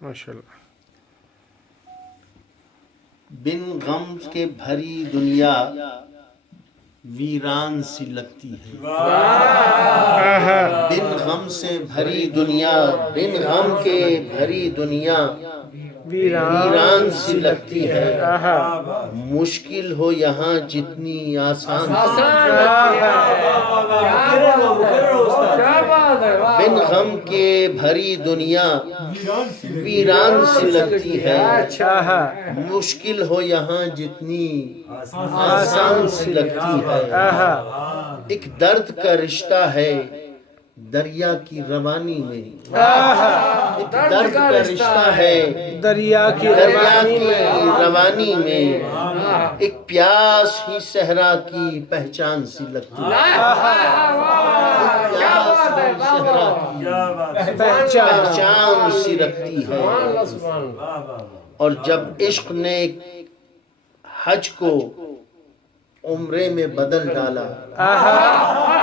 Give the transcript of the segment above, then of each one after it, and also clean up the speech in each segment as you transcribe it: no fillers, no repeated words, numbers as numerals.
ماشاءاللہ. بن غم کے بھری دنیا ویران سی لگتی ہے. بن غم سے بھری دنیا، بن غم کے بھری دنیا ویران سی لگتی ہے. مشکل ہو یہاں جتنی آسان سی بن غم کے بھری دنیا ویران سی لگتی ہے. مشکل ہو یہاں جتنی آسان سی لگتی ہے. ایک درد کا رشتہ ہے دریا کی روانی میں. ایک درد کا رشتہ ہے دریا کی روانی میں. ایک پیاس ہی صحرا کی پہچان سی لگتی ہے. صحرا کی پہچان سی رکھتی ہے. اور جب عشق نے حج کو عمرے میں بدل ڈالا،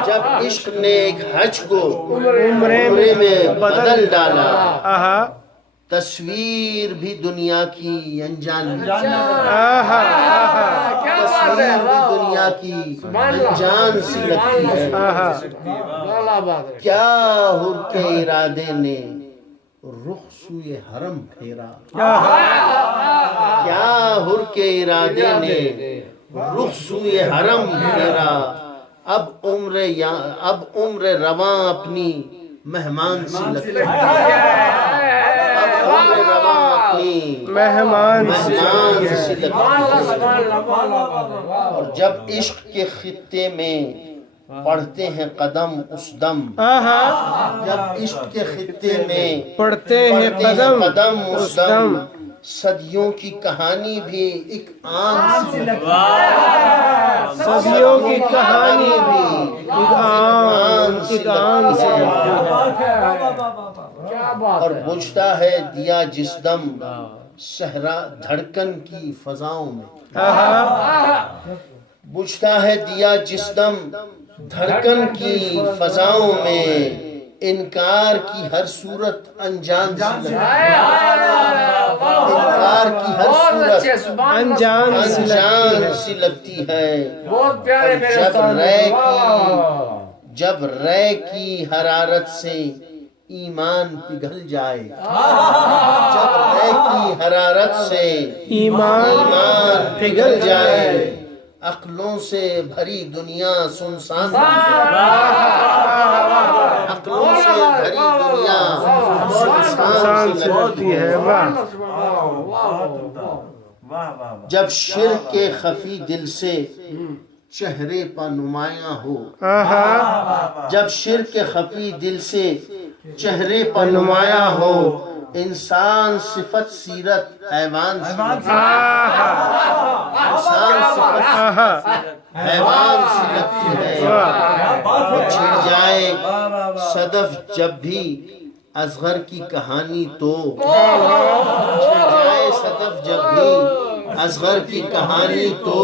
جب عشق نے ایک حج کو عمرے میں بدل ڈالا، تصویر بھی دنیا کی انجان تصویر بھی دنیا کی انجان سی لگتی ہے. کیا حر کے ارادے نے رخ سوئے حرم پھیرا، کیا حر کے ارادے نے رخ سوئے حرم پھیرا. اب عمر رواں اپنی مہمان سی لگتی ہے. اب عمر رواں اپنی مہمان سی لگتی ہے. اور جب عشق کے خطے میں پڑھتے ہیں قدم اس دم، جب عشق کے خطے میں پڑھتے ہیں قدم اس دم، صدیوں کی کہانی بھی ایک آن سی لگتی ہے. صدیوں کی کہانی بھی ایک آن سی لگتی ہے. اور بجھتا ہے دیا جس دم صحرا دھڑکن کی فضاؤں میں. بجھتا ہے دیا جس دم دھڑکن کی فضاؤں میں. انکار کی ہر صورت انجان سی لگتی ہے. انکار کی ہر صورت انجان سی لگتی ہے. جب رے کی حرارت سے ایمان پگھل جائے، جب رے کی حرارت سے ایمان پگھل جائے، عقلوں سے بھری دنیا سنسان عقلوں سے بھری دنیا سنسان سی لگتی ہے. جب شرک کے خفی دل سے چہرے پر نمایاں ہو، جب شرک کے خفی دل سے چہرے پر نمایاں ہو، انسان صفت سیرت حیوان سی لگتی ہے. انسان صفت حیوان سی لگتی ہے. چھڑ جائے صدف جب بھی اصغر کی کہانی تو، چھڑ جائے صدف جب بھی اصغر کی کہانی تو،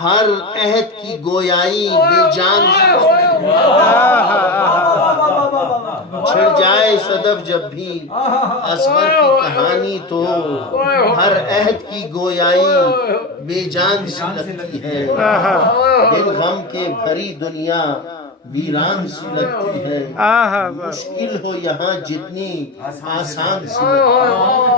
ہر عہد کی گویائی بے جان سی لگتی ہے. چھڑ جائے صدف جب بھی اصغر کی کہانی تو، ہر عہد کی گویائی بے جان سی لگتی ہے. بن غم کے بھری دنیا ویران سی لگتی ہے. مشکل ہو یہاں جتنی آسان سی لگتی ہے.